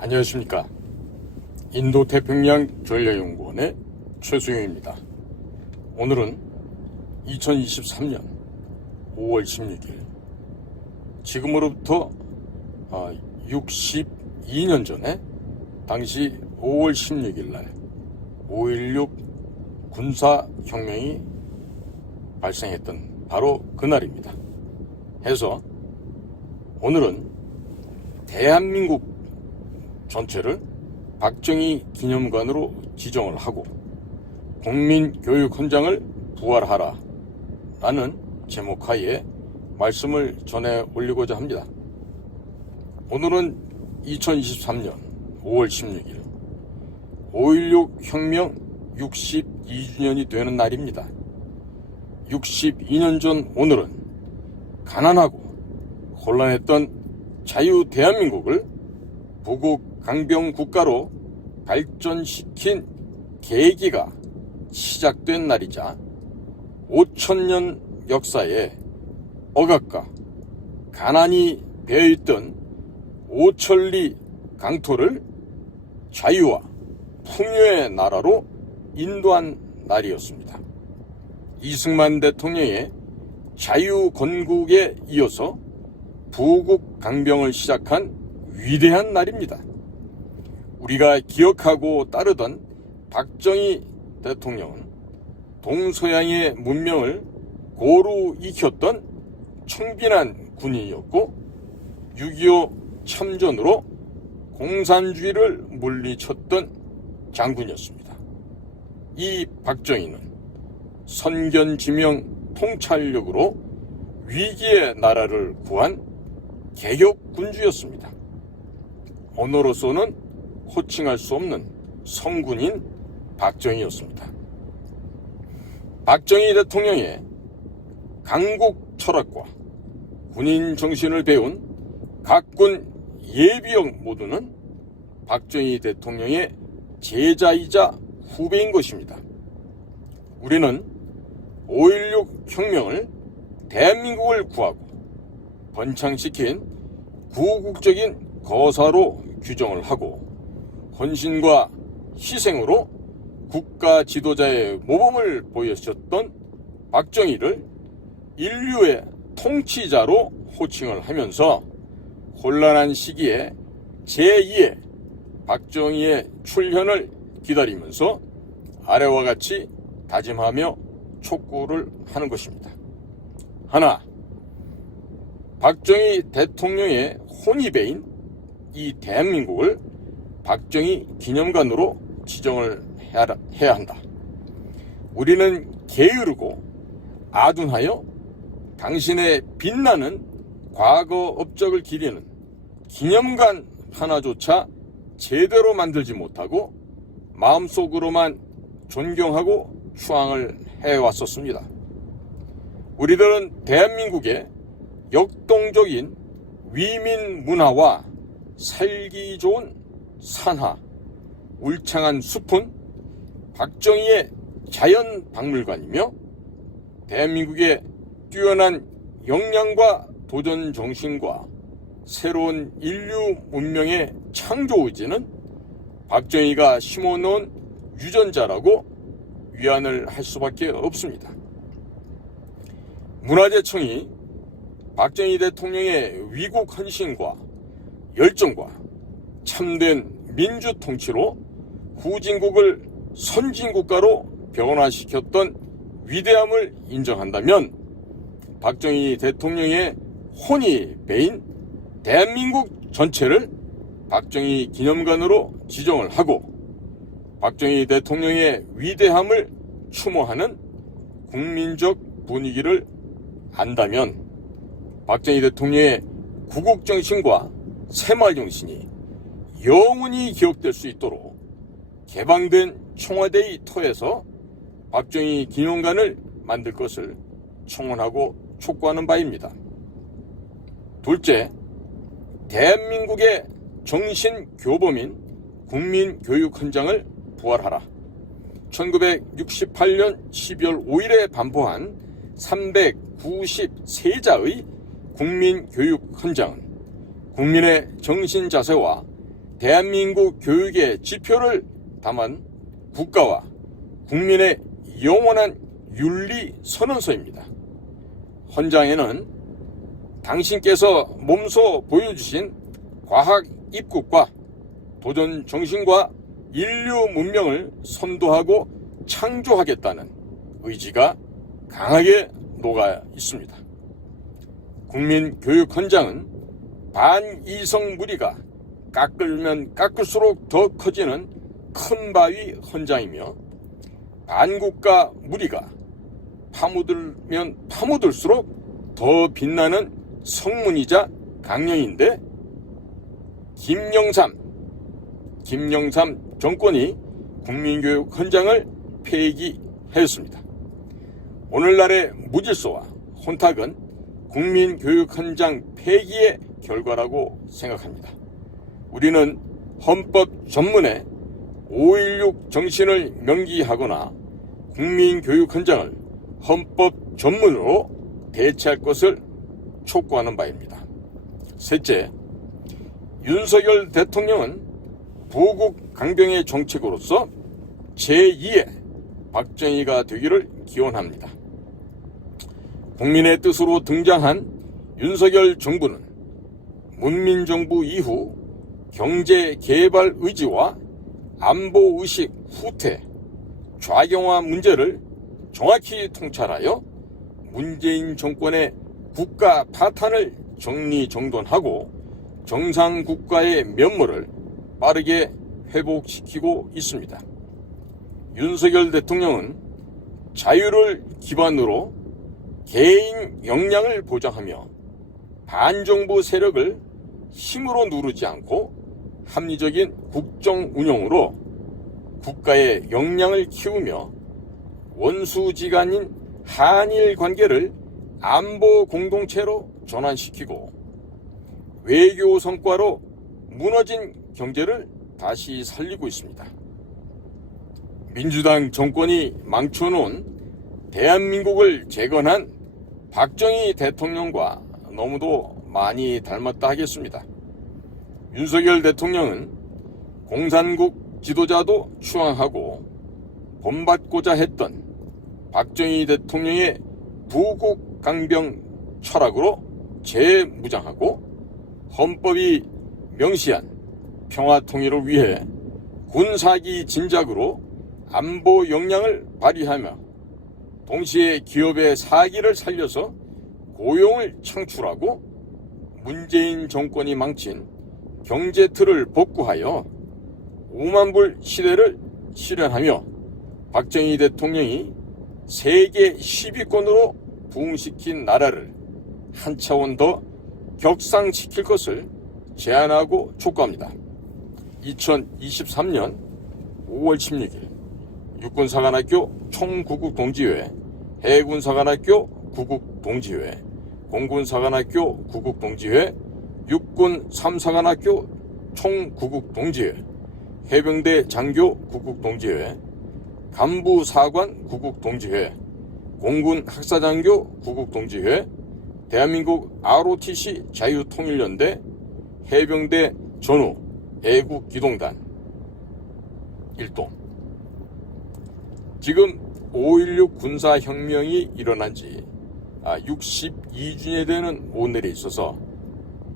안녕하십니까. 인도태평양 전략연구원의 최수영입니다. 오늘은 2023년 5월 16일, 지금으로부터 62년 전에 당시 5월 16일 날 5.16 군사혁명이 발생했던 바로 그날입니다. 해서 오늘은 대한민국 전체를 박정희 기념관으로 지정을 하고 국민교육헌장을 부활하라 라는 제목하에 말씀을 전해 올리고자 합니다. 오늘은 2023년 5월 16일 5.16 혁명 62주년이 되는 날입니다. 62년 전 오늘은 가난하고 혼란했던 자유 대한민국을 부국 강병 국가로 발전시킨 계기가 시작된 날이자 5,000년 역사의 억압과 가난이 배어있던 오천리 강토를 자유와 풍요의 나라로 인도한 날이었습니다. 이승만 대통령의 자유건국에 이어서 부국 강병을 시작한 위대한 날입니다. 우리가 기억하고 따르던 박정희 대통령은 동서양의 문명을 고루 익혔던 청빈한 군인이었고 6.25 참전으로 공산주의를 물리쳤던 장군이었습니다. 이 박정희는 선견지명 통찰력으로 위기의 나라를 구한 개혁군주였습니다. 언어로서는 호칭할 수 없는 성군인 박정희였습니다. 박정희 대통령의 강국 철학과 군인 정신을 배운 각군 예비역 모두는 박정희 대통령의 제자이자 후배인 것입니다. 우리는 5.16 혁명을 대한민국을 구하고 번창시킨 구국적인 거사로 규정을 하고 헌신과 희생으로 국가 지도자의 모범을 보여주셨던 박정희를 인류의 통치자로 호칭을 하면서 혼란한 시기에 제2의 박정희의 출현을 기다리면서 아래와 같이 다짐하며 촉구를 하는 것입니다. 하나, 박정희 대통령의 혼입배인 이 대한민국을 박정희 기념관으로 지정을 해야 한다. 우리는 게으르고 아둔하여 당신의 빛나는 과거 업적을 기리는 기념관 하나조차 제대로 만들지 못하고 마음속으로만 존경하고 추앙을 해왔었습니다. 우리들은 대한민국의 역동적인 위민 문화와 살기 좋은 산하, 울창한 숲은 박정희의 자연 박물관이며 대한민국의 뛰어난 역량과 도전 정신과 새로운 인류 문명의 창조 의지는 박정희가 심어놓은 유전자라고 위안을 할 수밖에 없습니다. 문화재청이 박정희 대통령의 위국 헌신과 열정과 참된 민주 통치로 후진국을 선진국가로 변화시켰던 위대함을 인정한다면 박정희 대통령의 혼이 배인 대한민국 전체를 박정희 기념관으로 지정을 하고 박정희 대통령의 위대함을 추모하는 국민적 분위기를 안다면 박정희 대통령의 구국정신과 새마을정신이 영원히 기억될 수 있도록 개방된 청와대의 터에서 박정희 기념관을 만들 것을 청원하고 촉구하는 바입니다. 둘째, 대한민국의 정신교범인 국민교육헌장을 부활하라. 1968년 12월 5일에 반포한 393자의 국민교육헌장은 국민의 정신자세와 대한민국 교육의 지표를 담은 국가와 국민의 영원한 윤리 선언서입니다. 헌장에는 당신께서 몸소 보여주신 과학 입국과 도전 정신과 인류 문명을 선도하고 창조하겠다는 의지가 강하게 녹아 있습니다. 국민교육 헌장은 반이성 무리가 깎으면 깎을수록 더 커지는 큰 바위 헌장이며 반국가 무리가 파묻으면 파묻을수록 더 빛나는 성문이자 강령인데 김영삼 정권이 국민교육 헌장을 폐기하였습니다. 오늘날의 무질서와 혼탁은 국민교육 헌장 폐기의 결과라고 생각합니다. 우리는 헌법 전문에 5.16 정신을 명기하거나 국민교육 헌장을 헌법 전문으로 대체할 것을 촉구하는 바입니다. 셋째, 윤석열 대통령은 부국 강병의 정책으로서 제2의 박정희가 되기를 기원합니다. 국민의 뜻으로 등장한 윤석열 정부는 문민정부 이후 경제개발 의지와 안보의식 후퇴, 좌경화 문제를 정확히 통찰하여 문재인 정권의 국가 파탄을 정리정돈하고 정상국가의 면모를 빠르게 회복시키고 있습니다. 윤석열 대통령은 자유를 기반으로 개인 역량을 보장하며 반정부 세력을 힘으로 누르지 않고 합리적인 국정 운영으로 국가의 역량을 키우며 원수지간인 한일 관계를 안보 공동체로 전환시키고 외교 성과로 무너진 경제를 다시 살리고 있습니다. 민주당 정권이 망쳐놓은 대한민국을 재건한 박정희 대통령과 너무도 많이 닮았다 하겠습니다. 윤석열 대통령은 공산국 지도자도 추앙하고 본받고자 했던 박정희 대통령의 부국 강병 철학으로 재무장하고 헌법이 명시한 평화 통일을 위해 군사기 진작으로 안보 역량을 발휘하며 동시에 기업의 사기를 살려서 고용을 창출하고 문재인 정권이 망친 경제 틀을 복구하여 5만 불 시대를 실현하며 박정희 대통령이 세계 10위권으로 부흥시킨 나라를 한 차원 더 격상시킬 것을 제안하고 촉구합니다. 2023년 5월 16일 육군사관학교 총구국동지회, 해군사관학교 구국동지회, 공군사관학교 구국동지회, 육군 3사관학교 총구국동지회, 해병대 장교 구국동지회, 간부사관 구국동지회, 공군 학사장교 구국동지회, 대한민국 ROTC 자유통일연대, 해병대 전후 애국기동단 일동. 지금 5.16 군사혁명이 일어난 지 62주년이 되는 오늘에 있어서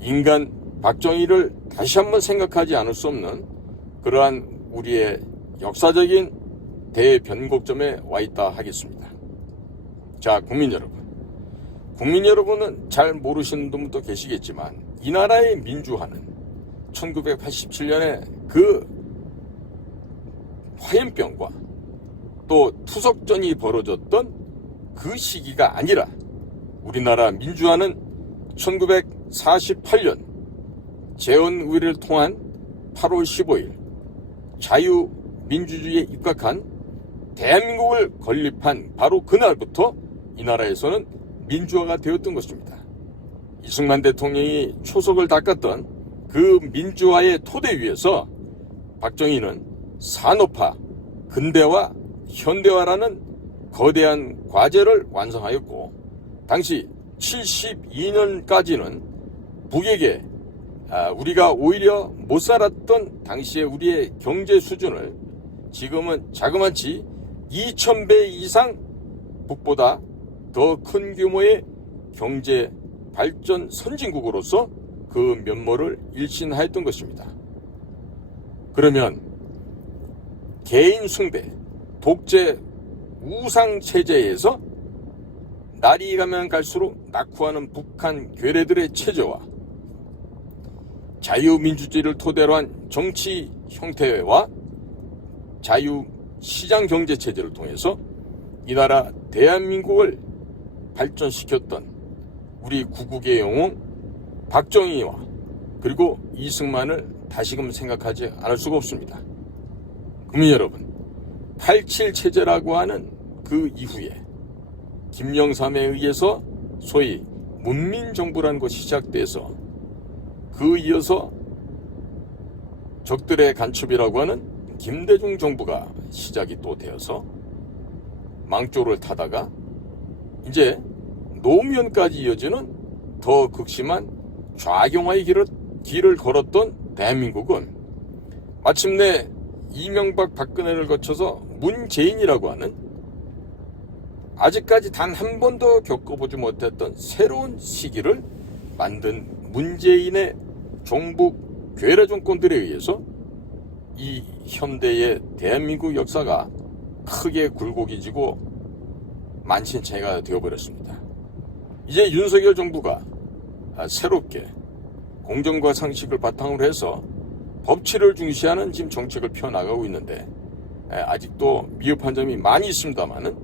인간 박정희를 다시 한번 생각하지 않을 수 없는 그러한 우리의 역사적인 대변곡점에 와 있다 하겠습니다. 자, 국민 여러분은 잘 모르시는 분도 계시겠지만 이 나라의 민주화는 1987년에 그 화염병과 또 투석전이 벌어졌던 그 시기가 아니라 우리나라 민주화는 1948년 재헌의회를 통한 8월 15일 자유민주주의에 입각한 대한민국을 건립한 바로 그날부터 이 나라에서는 민주화가 되었던 것입니다. 이승만 대통령이 초석을 닦았던 그 민주화의 토대 위에서 박정희는 산업화, 근대화, 현대화라는 거대한 과제를 완성하였고 당시 72년까지는 북에게 우리가 오히려 못 살았던 당시에 우리의 경제 수준을 지금은 자그마치 2000배 이상 북보다 더 큰 규모의 경제 발전 선진국으로서 그 면모를 일신하였던 것입니다. 그러면 개인 숭배, 독재 우상 체제에서 날이 가면 갈수록 낙후하는 북한 괴뢰들의 체제와 자유민주주의를 토대로 한 정치 형태와 자유시장 경제 체제를 통해서 이 나라 대한민국을 발전시켰던 우리 구국의 영웅 박정희와 그리고 이승만을 다시금 생각하지 않을 수가 없습니다. 국민 여러분, 87 체제라고 하는 그 이후에 김영삼에 의해서 소위 문민정부라는 것이 시작돼서 그 이어서 적들의 간첩이라고 하는 김대중 정부가 시작이 또 되어서 망조를 타다가 이제 노무현까지 이어지는 더 극심한 좌경화의 길을 걸었던 대한민국은 마침내 이명박 박근혜를 거쳐서 문재인이라고 하는 아직까지 단 한 번도 겪어보지 못했던 새로운 시기를 만든 문재인의 종북 괴뢰 정권들에 의해서 이 현대의 대한민국 역사가 크게 굴곡이지고 만신창이가 되어버렸습니다. 이제 윤석열 정부가 새롭게 공정과 상식을 바탕으로 해서 법치를 중시하는 지금 정책을 펴나가고 있는데 아직도 미흡한 점이 많이 있습니다만은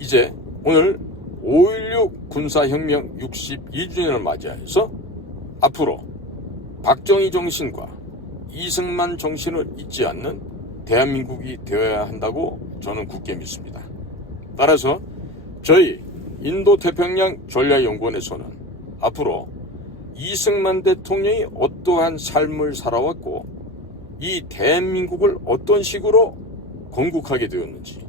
이제 오늘 5.16 군사혁명 62주년을 맞이해서 앞으로 박정희 정신과 이승만 정신을 잊지 않는 대한민국이 되어야 한다고 저는 굳게 믿습니다. 따라서 저희 인도태평양 전략연구원에서는 앞으로 이승만 대통령이 어떠한 삶을 살아왔고 이 대한민국을 어떤 식으로 건국하게 되었는지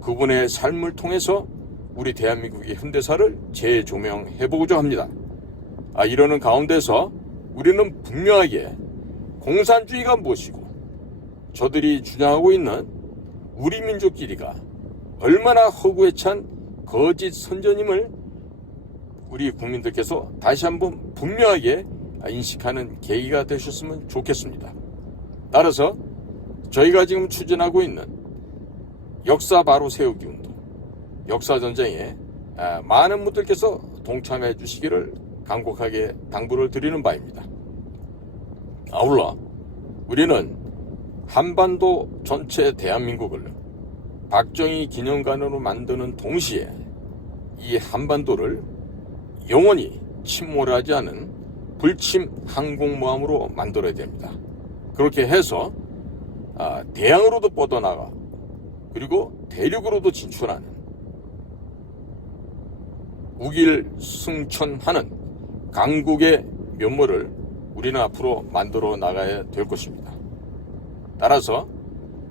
그분의 삶을 통해서 우리 대한민국의 현대사를 재조명해보고자 합니다. 이러는 가운데서 우리는 분명하게 공산주의가 무엇이고 저들이 주장하고 있는 우리 민족끼리가 얼마나 허구에 찬 거짓 선전임을 우리 국민들께서 다시 한번 분명하게 인식하는 계기가 되셨으면 좋겠습니다. 따라서 저희가 지금 추진하고 있는 역사 바로 세우기 운동, 역사전쟁에 많은 분들께서 동참해 주시기를 간곡하게 당부를 드리는 바입니다. 아울러 우리는 한반도 전체 대한민국을 박정희 기념관으로 만드는 동시에 이 한반도를 영원히 침몰하지 않은 불침 항공모함으로 만들어야 됩니다. 그렇게 해서 대양으로도 뻗어나가 그리고 대륙으로도 진출하는 우길승천하는 강국의 면모를 우리는 앞으로 만들어 나가야 될 것입니다. 따라서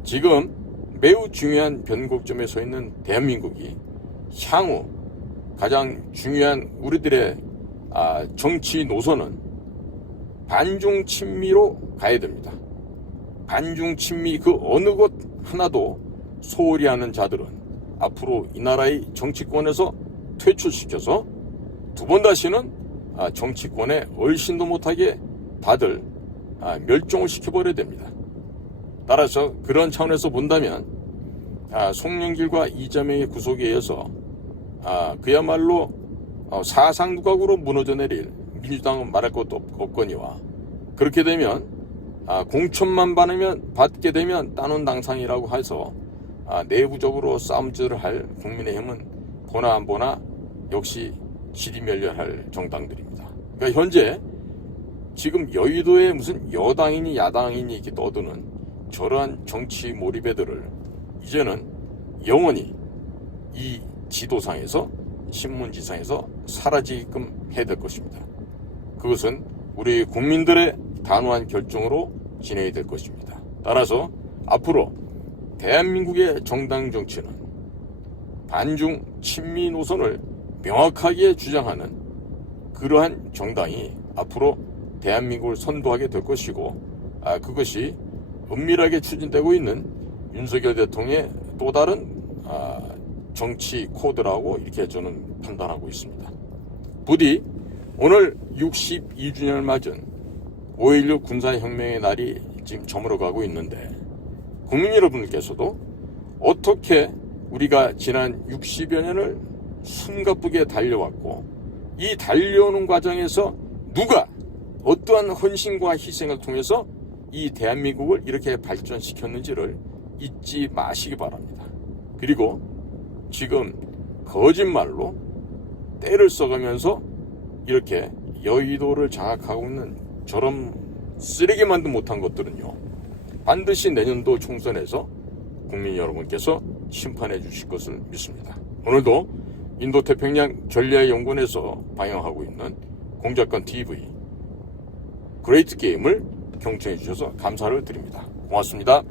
지금 매우 중요한 변곡점에 서 있는 대한민국이 향후 가장 중요한 우리들의 정치 노선은 반중 친미로 가야 됩니다. 반중 친미 그 어느 것 하나도 소홀히 하는 자들은 앞으로 이 나라의 정치권에서 퇴출시켜서 두 번 다시는 정치권에 얼씬도 못하게 다들 멸종을 시켜버려야 됩니다. 따라서 그런 차원에서 본다면 송영길과 이재명의 구속에 의해서 그야말로 사상 누각으로 무너져 내릴 민주당은 말할 것도 없거니와 그렇게 되면 공천만 받게 되면 따놓은 당상이라고 해서 내부적으로 싸움질을 할 국민의힘은 보나 안 보나 역시 지리멸렬할 정당들입니다. 그러니까 현재 지금 여의도에 무슨 여당이니 야당이니 이렇게 떠드는 저러한 정치 몰입애들을 이제는 영원히 이 지도상에서 신문지상에서 사라지게끔 해야 될 것입니다. 그것은 우리 국민들의 단호한 결정으로 진행이 될 것입니다. 따라서 앞으로 대한민국의 정당 정치는 반중 친미 노선을 명확하게 주장하는 그러한 정당이 앞으로 대한민국을 선도하게 될 것이고, 그것이 은밀하게 추진되고 있는 윤석열 대통령의 또 다른 정치 코드라고 이렇게 저는 판단하고 있습니다. 부디 오늘 62주년을 맞은 5.16 군사혁명의 날이 지금 저물어가고 있는데, 국민 여러분들께서도 어떻게 우리가 지난 60여 년을 숨가쁘게 달려왔고, 이 달려오는 과정에서 누가 어떠한 헌신과 희생을 통해서 이 대한민국을 이렇게 발전시켰는지를 잊지 마시기 바랍니다. 그리고 지금 거짓말로 때를 써가면서 이렇게 여의도를 장악하고 있는 저런 쓰레기 만도 못한 것들은요, 반드시 내년도 총선에서 국민 여러분께서 심판해 주실 것을 믿습니다. 오늘도 인도태평양 전략연구원에서 방영하고 있는 공작권 TV 그레이트 게임을 경청해 주셔서 감사를 드립니다. 고맙습니다.